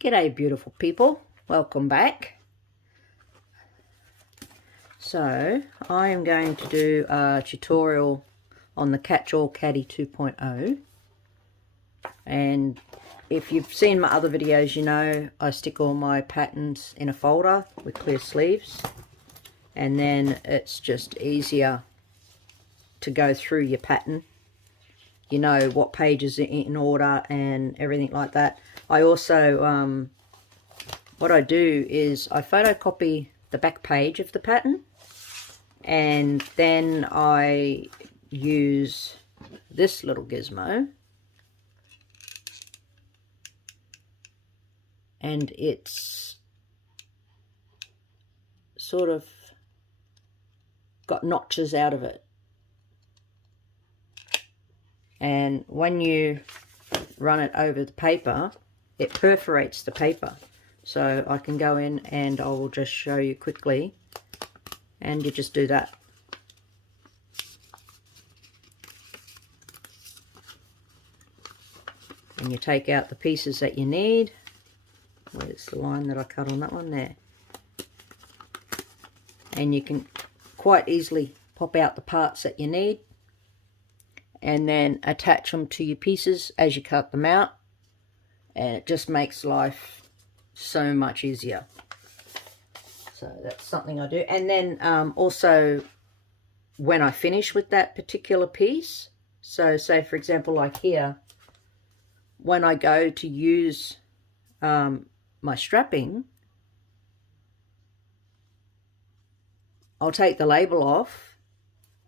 G'day beautiful people, welcome back. So I am going to do a tutorial on the Catch-All Caddy 2.0, and if you've seen my other videos, you know I stick all my patterns in a folder with clear sleeves, and then it's just easier to go through your pattern. You know what pages are in order and everything like that. I also what I do is I photocopy the back page of the pattern, and then I use this little gizmo, and it's sort of got notches out of it, and when you run it over the paper it perforates the paper. So I can go in and I will just show you quickly, and you just do that. And you take out the pieces that you need. Where's the line that I cut on that one? There. And you can quite easily pop out the parts that you need and then attach them to your pieces as you cut them out, and it just makes life so much easier. So that's something I do. And then also when I finish with that particular piece, so say for example like here, when I go to use my strapping, I'll take the label off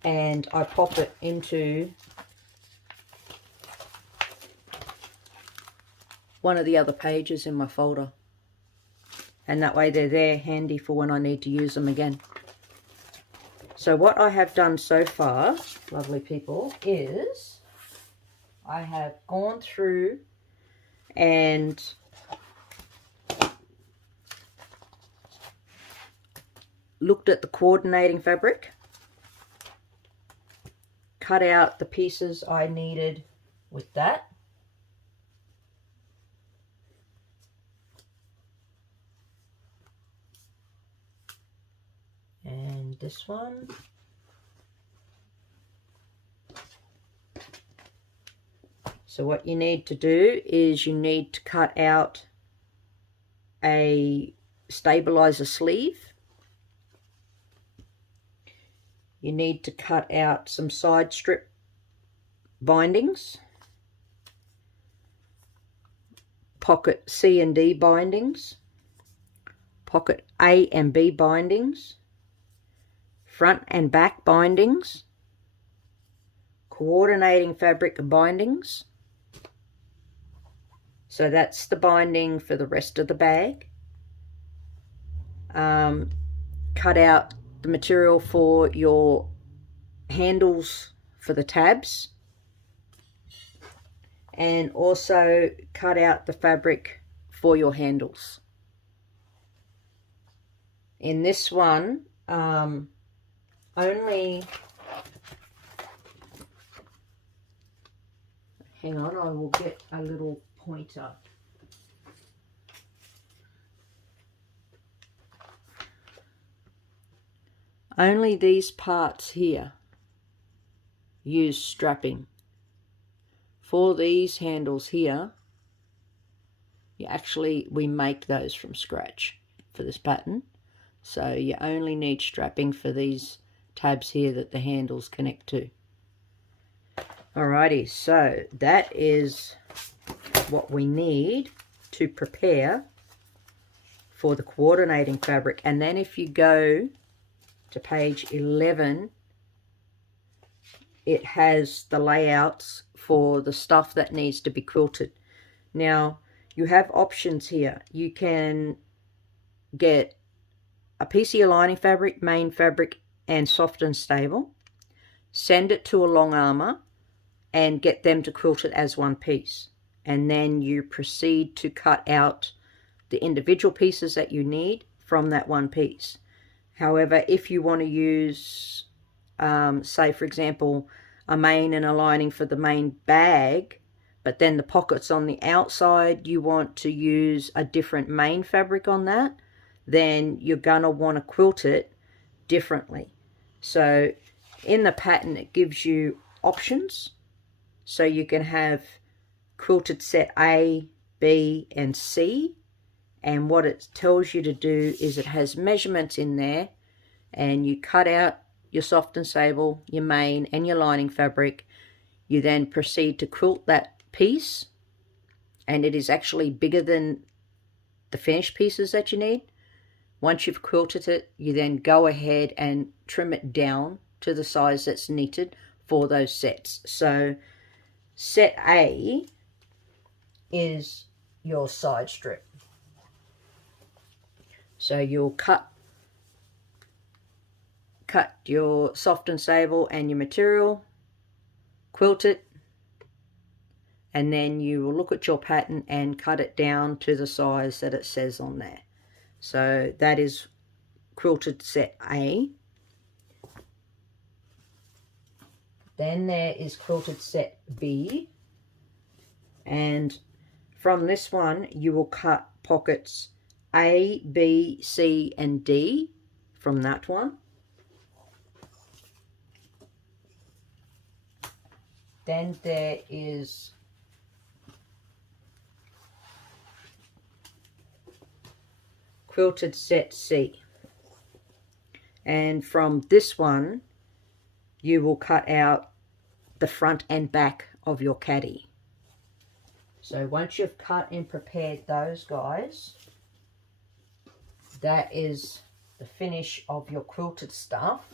and I pop it into one of the other pages in my folder, and that way they're there handy for when I need to use them again. So what I have done so far, lovely people, is I have gone through and looked at the coordinating fabric, cut out the pieces I needed with that, and this one, so what you need to do is you need to cut out a stabilizer sleeve. You need to cut out some side strip bindings, pocket C and D bindings, pocket A and B bindings, front and back bindings, coordinating fabric bindings. So that's the binding for the rest of the bag. Cut out the material for your handles for the tabs, and also cut out the fabric for your handles. In this one, only, hang on, I will get a little pointer. Only these parts here use strapping. For these handles here, we make those from scratch for this pattern. So you only need strapping for these tabs here that the handles connect to. Alrighty, so that is what we need to prepare for the coordinating fabric. And then if you go to page 11, it has the layouts for the stuff that needs to be quilted. Now you have options here. You can get a piece of your lining fabric, main fabric, and soft and stable, send it to a long armor and get them to quilt it as one piece, and then you proceed to cut out the individual pieces that you need from that one piece. However, if you want to use say for example a main and a lining for the main bag, but then the pockets on the outside, you want to use a different main fabric on that, then you're going to want to quilt it differently. So in the pattern, it gives you options. So you can have quilted set A, B, and C. And what it tells you to do is it has measurements in there, and you cut out your soft and sable, your main, and your lining fabric. You then proceed to quilt that piece, and it is actually bigger than the finished pieces that you need. Once you've quilted it, you then go ahead and trim it down to the size that's needed for those sets. So set A is your side strip. So you'll cut your soft and sable and your material, quilt it, and then you will look at your pattern and cut it down to the size that it says on there. So that is quilted set A. Then there is quilted set B, and from this one you will cut pockets A, B, C, and D from that one. Then there is quilted set C, and from this one you will cut out the front and back of your caddy. So once you've cut and prepared those guys, that is the finish of your quilted stuff.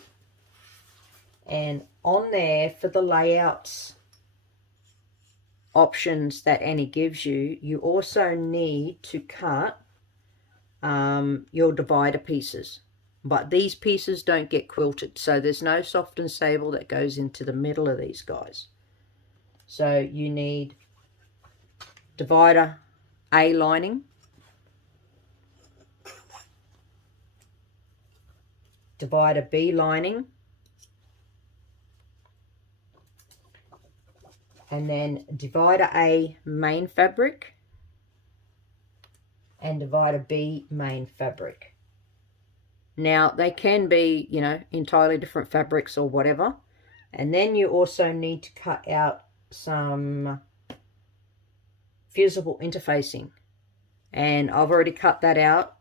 And on there, for the layouts options that Annie gives you, you also need to cut your divider pieces. But these pieces don't get quilted, so there's no soft and sable that goes into the middle of these guys. So you need divider A lining, divider B lining, and then divider A main fabric and divider B main fabric. Now they can be, you know, entirely different fabrics or whatever. And then you also need to cut out some fusible interfacing, and I've already cut that out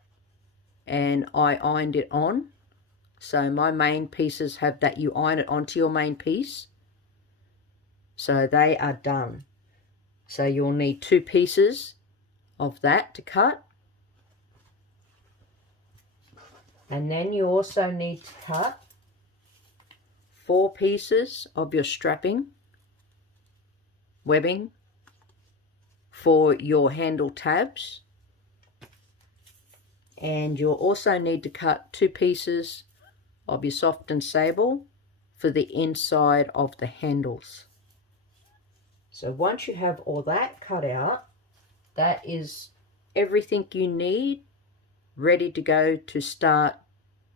and I ironed it on. So my main pieces have that, you iron it onto your main piece, so they are done. So you'll need 2 pieces of that to cut, and then you also need to cut 4 pieces of your strapping webbing for your handle tabs, and you'll also need to cut 2 pieces of your soft and sable for the inside of the handles. So once you have all that cut out, that is everything you need ready to go to start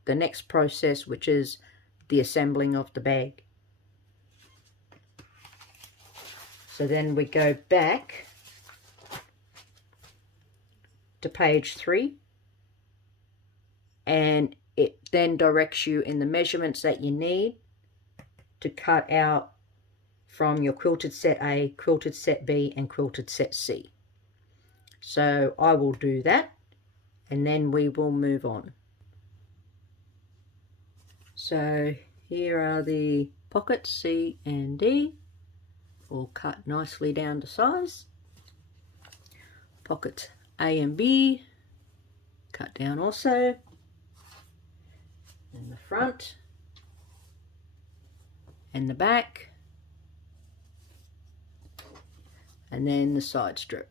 the next process, which is the assembling of the bag. So then we go back to page 3, and it then directs you in the measurements that you need to cut out from your quilted set A, quilted set B, and quilted set C. So I will do that, and then we will move on. So here are the pockets C and D, all cut nicely down to size. Pockets A and B, cut down also. And the front and the back, and then the side strip,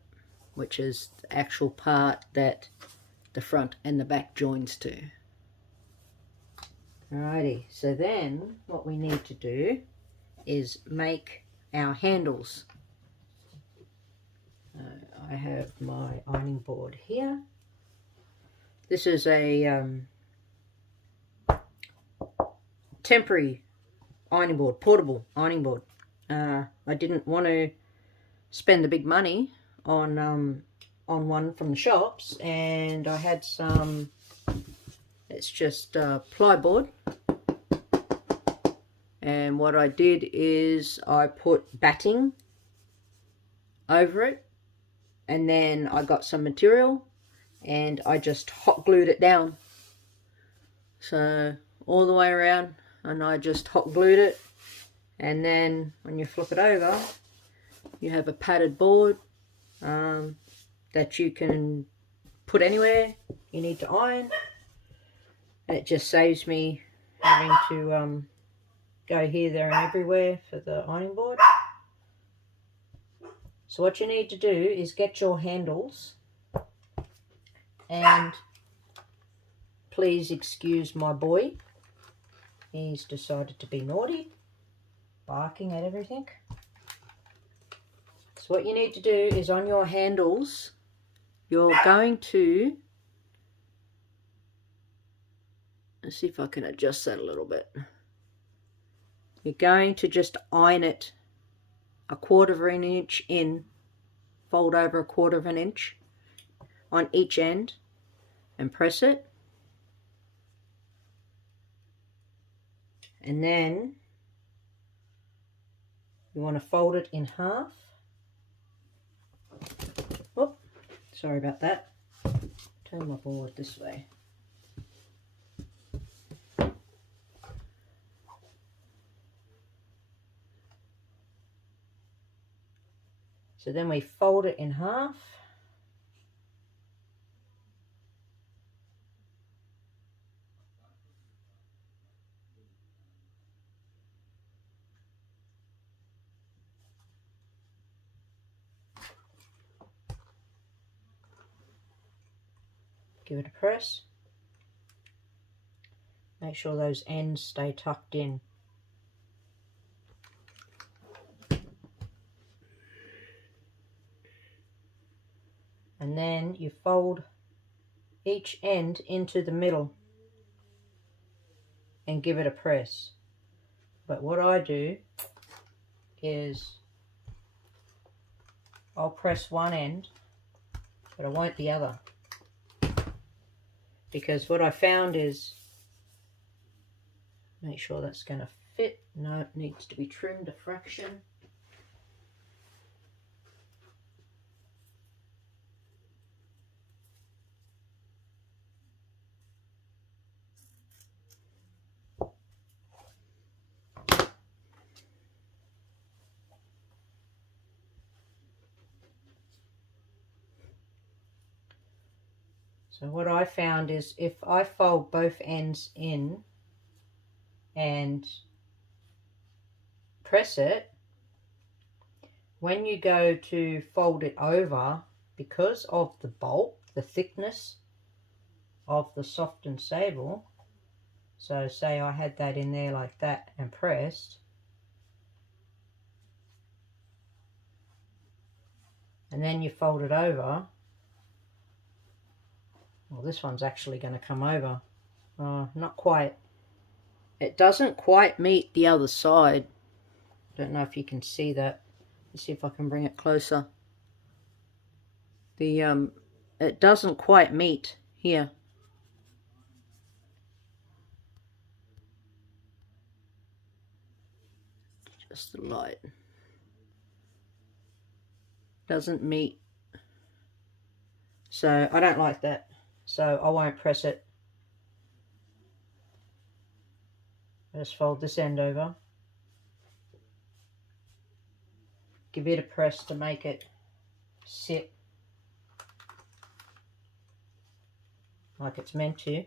which is the actual part that the front and the back joins to. Alrighty, so then what we need to do is make our handles. I have my ironing board here. This is a temporary ironing board, portable ironing board. I didn't want to spend the big money on one from the shops, and I had some, it's just plyboard, and what I did is I put batting over it, and then I got some material and I just hot glued it down, so all the way around, and I just hot glued it, and then when you flip it over you have a padded board that you can put anywhere you need to iron, and it just saves me having to go here, there and everywhere for the ironing board. So what you need to do is get your handles, and please excuse my boy, he's decided to be naughty, barking at everything. So what you need to do is on your handles, you're going to, let's see if I can adjust that a little bit. You're going to just iron it 1/4 of an inch in, fold over 1/4 of an inch on each end and press it. And then you want to fold it in half. Whoop, sorry about that. Turn my board this way. So then we fold it in half. Give it a press. Make sure those ends stay tucked in. And then you fold each end into the middle and give it a press. But what I do is I'll press one end, but I won't the other. Because what I found is, make sure that's going to fit. No, it needs to be trimmed a fraction. So what I found is if I fold both ends in and press it, when you go to fold it over, because of the bolt, the thickness of the softened sable, so say I had that in there like that and pressed, and then you fold it over, well, this one's actually going to come over. Not quite. It doesn't quite meet the other side. Don't know if you can see that. Let's see if I can bring it closer. It doesn't quite meet here. Just the light. Doesn't meet. So I don't like that. So I won't press it. Just fold this end over. Give it a press to make it sit like it's meant to.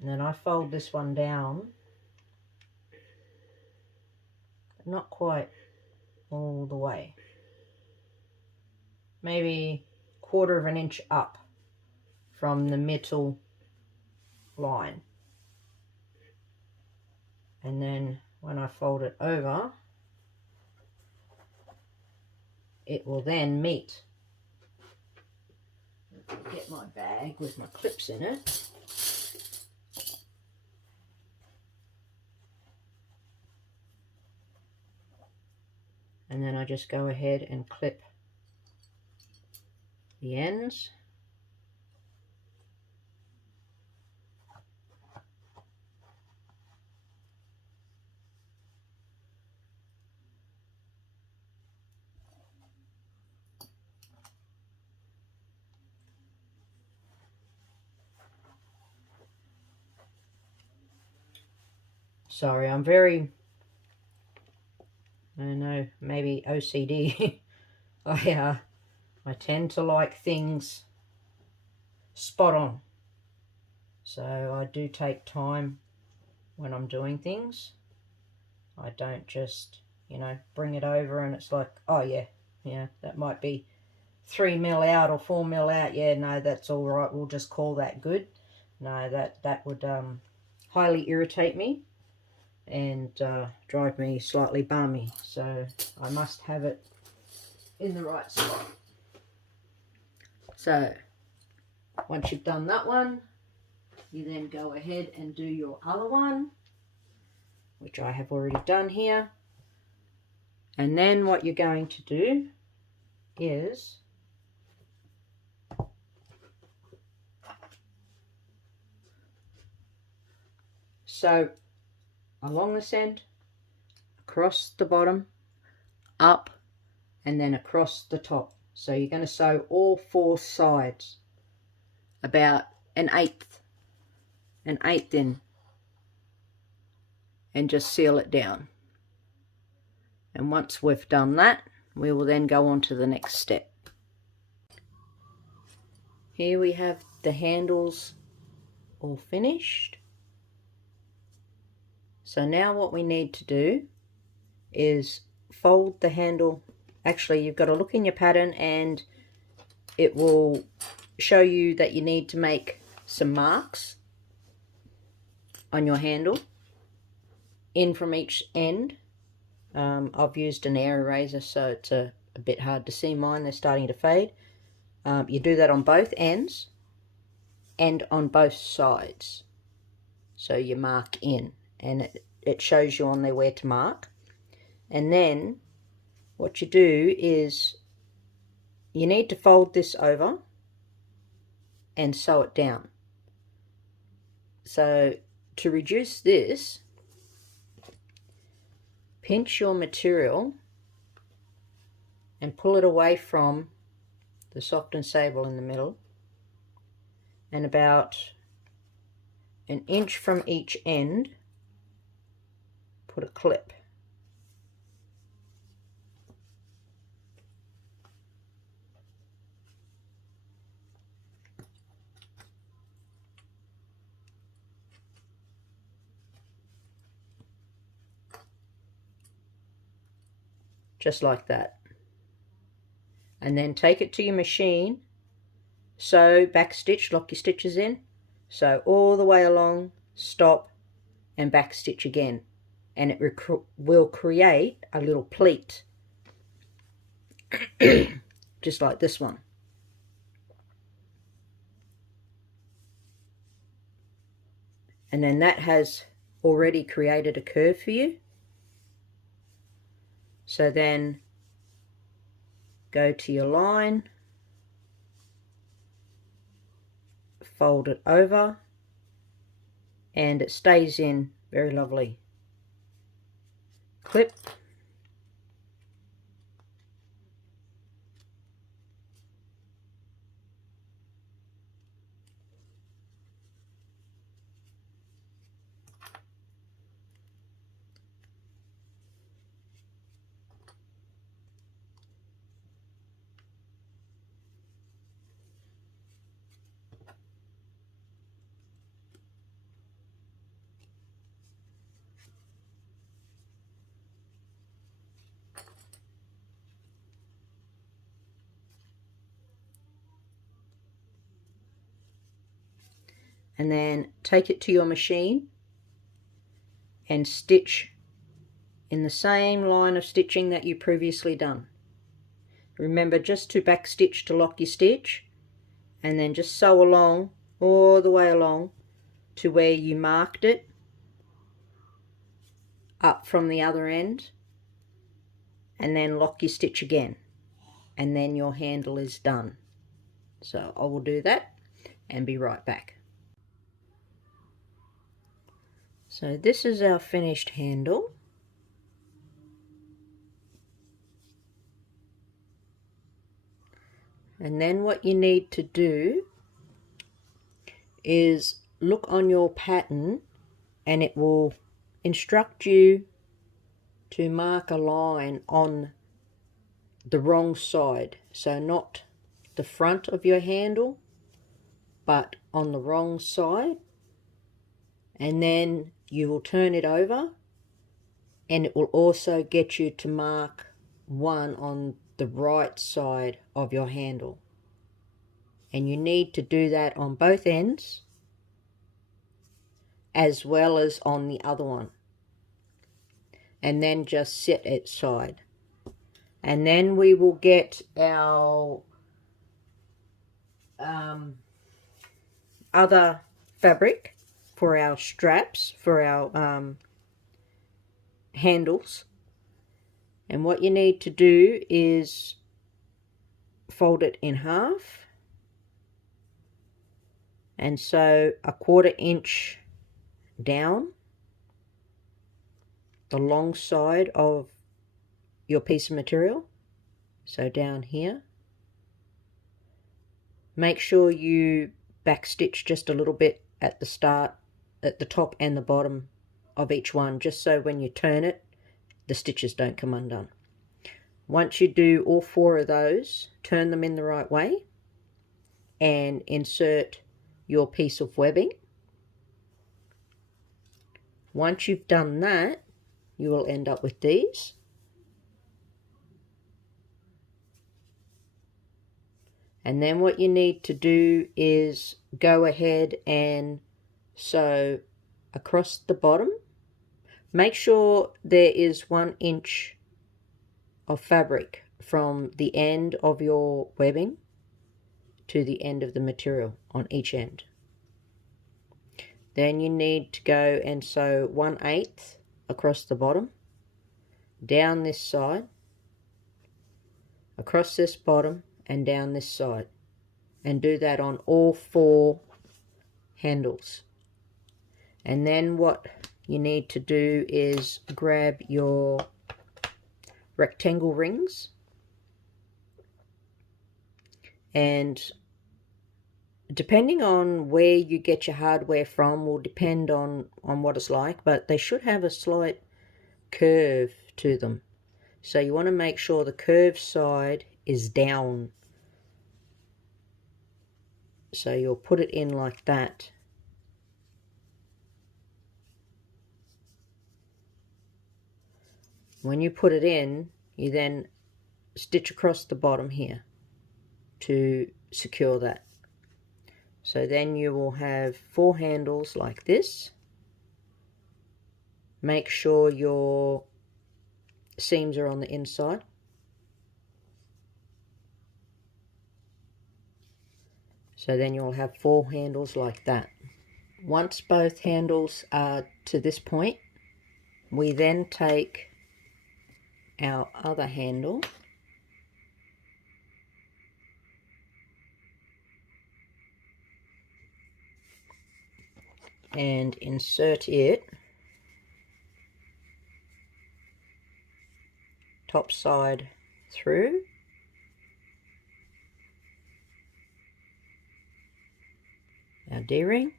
And then I fold this one down, but not quite all the way. Maybe 1/4 of an inch up from the middle line. And then when I fold it over, it will then meet. get my bag with my clips in it. And then I just go ahead and clip the ends. Sorry, I'm very, I don't know, maybe OCD. I tend to like things spot on. So I do take time when I'm doing things. I don't just, you know, bring it over and it's like, oh yeah, that might be 3 mil out or 4 mil out. Yeah, no, that's all right. We'll just call that good. No, that would highly irritate me and drive me slightly balmy. So I must have it in the right spot. So once you've done that one, you then go ahead and do your other one, which I have already done here. And then what you're going to do is sew along this end, across the bottom, up, and then across the top. So you're going to sew all 4 sides, about an eighth in, and just seal it down. And once we've done that, we will then go on to the next step. Here we have the handles all finished. So now what we need to do is fold the handle. Actually, you've got to look in your pattern and it will show you that you need to make some marks on your handle in from each end. I've used an air eraser, so it's a bit hard to see mine. They're starting to fade. You do that on both ends and on both sides. So you mark in, and it shows you on there where to mark. And then what you do is you need to fold this over and sew it down. So to reduce this, pinch your material and pull it away from the soft and sable in the middle, and about an inch from each end put a clip. Just like that. And then take it to your machine, sew, back stitch, lock your stitches in, sew all the way along, stop, and back stitch again. And it will create a little pleat, just like this one. And then that has already created a curve for you. So then go to your line, fold it over, and it stays in very lovely. Clip. And then take it to your machine and stitch in the same line of stitching that you previously done. Remember just to back stitch to lock your stitch, and then just sew along all the way along to where you marked it up from the other end, and then lock your stitch again, and then your handle is done. So I will do that and be right back. So this is our finished handle. And then what you need to do is look on your pattern, and it will instruct you to mark a line on the wrong side. So not the front of your handle, but on the wrong side. And then you will turn it over, and it will also get you to mark one on the right side of your handle. And you need to do that on both ends as well as on the other one, and then just set it side. And then we will get our other fabric for our straps, for our handles. And what you need to do is fold it in half and sew a 1/4 inch down the long side of your piece of material. So down here, make sure you backstitch just a little bit at the start, at the top and the bottom of each one, just so when you turn it, the stitches don't come undone. Once you do all 4 of those, turn them in the right way and insert your piece of webbing. Once you've done that, you will end up with these. And then what you need to do is go ahead and sew across the bottom. Make sure there is 1 inch of fabric from the end of your webbing to the end of the material on each end. Then you need to go and sew 1/8 across the bottom, down this side, across this bottom, and down this side, and do that on all 4 handles. And then what you need to do is grab your rectangle rings, and depending on where you get your hardware from will depend on what it's like, but they should have a slight curve to them. So you want to make sure the curved side is down. So you'll put it in like that. When you put it in, you then stitch across the bottom here to secure that. So then you will have 4 handles like this. Make sure your seams are on the inside. So then you'll have 4 handles like that. Once both handles are to this point, we then take our other handle and insert it top side through, our D-ring,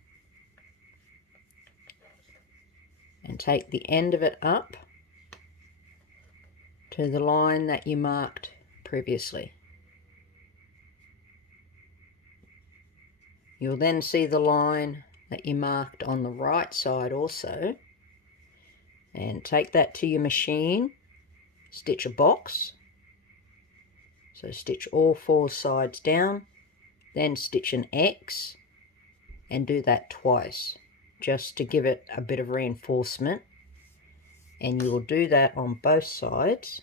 and take the end of it up to the line that you marked previously. You'll then see the line that you marked on the right side also, and take that to your machine, stitch a box. So stitch all 4 sides down, then stitch an X, and do that twice just to give it a bit of reinforcement, and you will do that on both sides.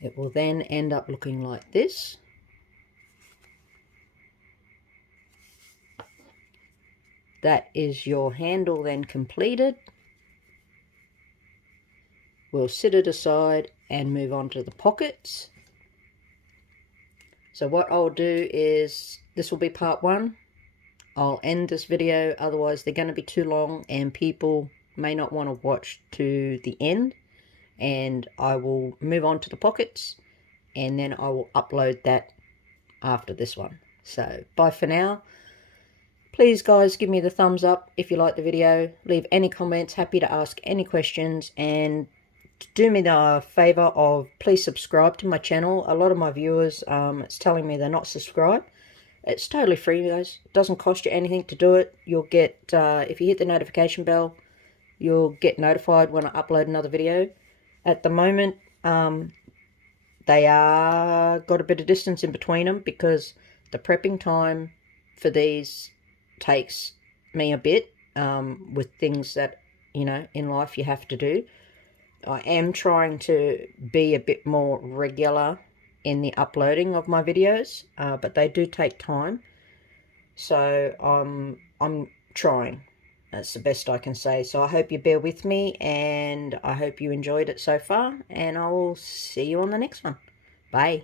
It will then end up looking like this. That is your handle then completed. We'll sit it aside and move on to the pockets. So what I'll do is, this will be part 1. I'll end this video, otherwise they're going to be too long and people may not want to watch to the end. And I will move on to the pockets and then I will upload that after this one. So bye for now. Please guys, give me the thumbs up if you like the video. Leave any comments, happy to ask any questions, and do me the favor of please subscribe to my channel. A lot of my viewers, it's telling me they're not subscribed. It's totally free, guys. It doesn't cost you anything to do it. You'll get, if you hit the notification bell, you'll get notified when I upload another video. At the moment, they are got a bit of distance in between them because the prepping time for these takes me a bit, with things that, you know, in life you have to do. I am trying to be a bit more regular in the uploading of my videos, but they do take time. So I'm trying. That's the best I can say. So I hope you bear with me, and I hope you enjoyed it so far, and I will see you on the next one. Bye.